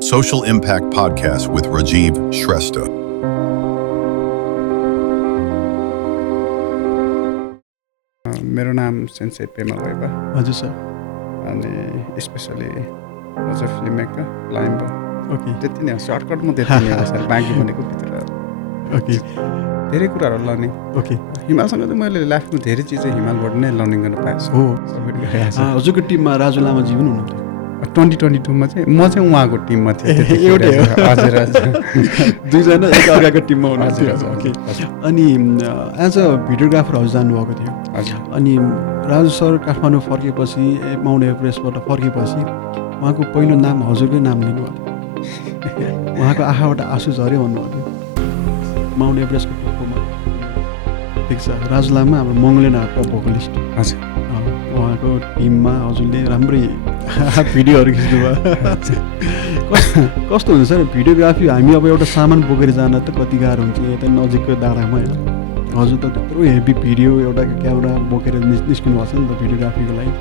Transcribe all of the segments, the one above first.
Social Impact Podcast with Rajiv Shrestha. मेरो नाम sensei पेमा भएबा हजुर सर अनि स्पेसली म चाहिँ फिल्म मेकर क्लाइम्बर ओके त्यति नै हो सर्टकटमा त्यति नै हो सर बाँकी भनेको भित्र ओके धेरै कुराहरू लर्निङ ओके हिमालसँग चाहिँ मैले लाइफमा धेरै चिज चाहिँ हिमालबाट नै लर्निङ गर्न पाएँ हो सबैले गरिरहेको छ। हजुरको टिममा राजु लामा जीवन हुनुहुन्थ्यो 2022 मा चाहिँ म चाहिँ उहाँको टिममा थिएँ त्यतिखेर। एउटै हो। हजुर हजुर दुईजना एक अर्काको टिममा हजुर हुनुहुन्थ्यो हजुर ओके हजुर अनि एज अ भिडियोग्राफर हजुर जानुभएको थियो हजुर अनि राजु सर काठमाडौँ फर्केपछि माउन्ट एभरेस्टबाट फर्केपछि उहाँको पहिलो नाम हजुरकै नाम लिनुभयो उहाँको आँखाबाट आँसु झऱ्यो भन्नुभएको थियो माउन्ट एभरेस्टको टुप्पोमा ठिक छ राजु लामा हाम्रो मङ्गलेन हाटको भोकलिस्ट हजुर उहाँको टिममा हजुरले राम्रै भिडियोहरू खिच्नुभयो कस्तो हुन्छ सर भिडियोग्राफी हामी अब एउटा सामान बोकेर जान त कति गाह्रो हुन्छ यता नजिकको डाँडामा होइन हजुर त त्यत्रो हेभी भिडियो एउटा क्यामेरा बोकेर निस्किनु भएको छ नि त भिडियोग्राफीको लागि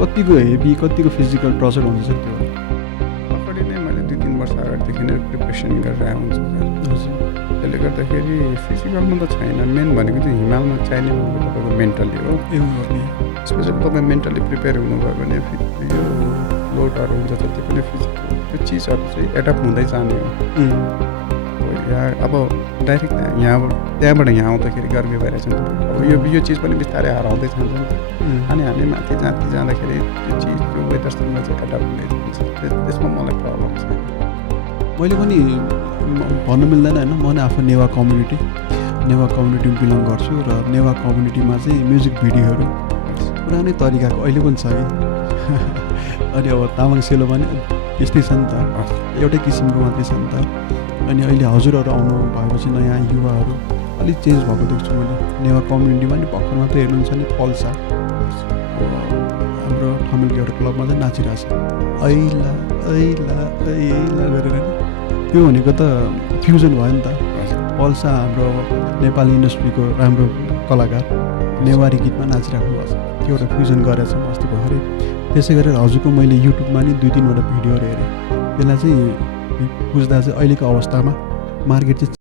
कतिको हेभी कतिको फिजिकल टर्चर हुन्छ सर त्यो अगाडि नै मैले 2-3 वर्ष अगाडिदेखि नै प्रिपरेसन गरेर हुन्छु हजुर त्यसले गर्दाखेरि फिजिकलमा त छैन मेन भनेको चाहिँ हिमालमा चाहिने भनेको तपाईँको मेन्टली हो स्पेसली तपाईँ मेन्टली प्रिपेयर हुनुभयो भने यो लोडहरू हुन्छ जति पनि फिजिकल त्यो चिजहरू चाहिँ एडप्ट हुँदै जाने हो यहाँ अब डाइरेक्ट त्यहाँबाट यहाँ आउँदाखेरि गर्मी भइरहेछ नि त अब यो चिज पनि बिस्तारै हराउँदै जान्छ नि त अनि हामी माथि जाँदाखेरि त्यो चिज त्यो वेदरसँग चाहिँ एडप्ट हुँदै जान्छ त्यसमा मलाई प्रब्लम छैन मैले पनि भन्नु मिल्दैन होइन म नै आफू नेवा कम्युनिटी बिलङ गर्छु र नेवा कम्युनिटीमा चाहिँ म्युजिक भिडियोहरू पुरानै तरिकाको अहिले पनि छ कि अनि अब तामाङ सेलो पनि त्यस्तै छ नि त एउटै किसिमको मात्रै छ नि त अनि अहिले हजुरहरू आउनु भएपछि नयाँ युवाहरू अलिक चेन्ज भएको देख्छु मैले नेवा कम्युनिटीमा नि भर्खर मात्रै हेर्नुहुन्छ नि पल्सा हाम्रो ठमेलको एउटा क्लबमा चाहिँ नाचिरहेछ ऐला ऐला ऐला गरेर त्यो भनेको त फ्युजन भयो नि त पल्सा हाम्रो नेपाली इन्डस्ट्रीको राम्रो कलाकार नेवारी गीतमा नाचिराख्नु भएको छ त्यो एउटा फ्युजन गरेछ अस्ति भर्खरै त्यसै गरेर हजुरको मैले युट्युबमा नि 2-3 वटा भिडियोहरू हेरेँ त्यसलाई चाहिँ बुझ्दा चाहिँ अहिलेको अवस्थामा मार्केट चाहिँ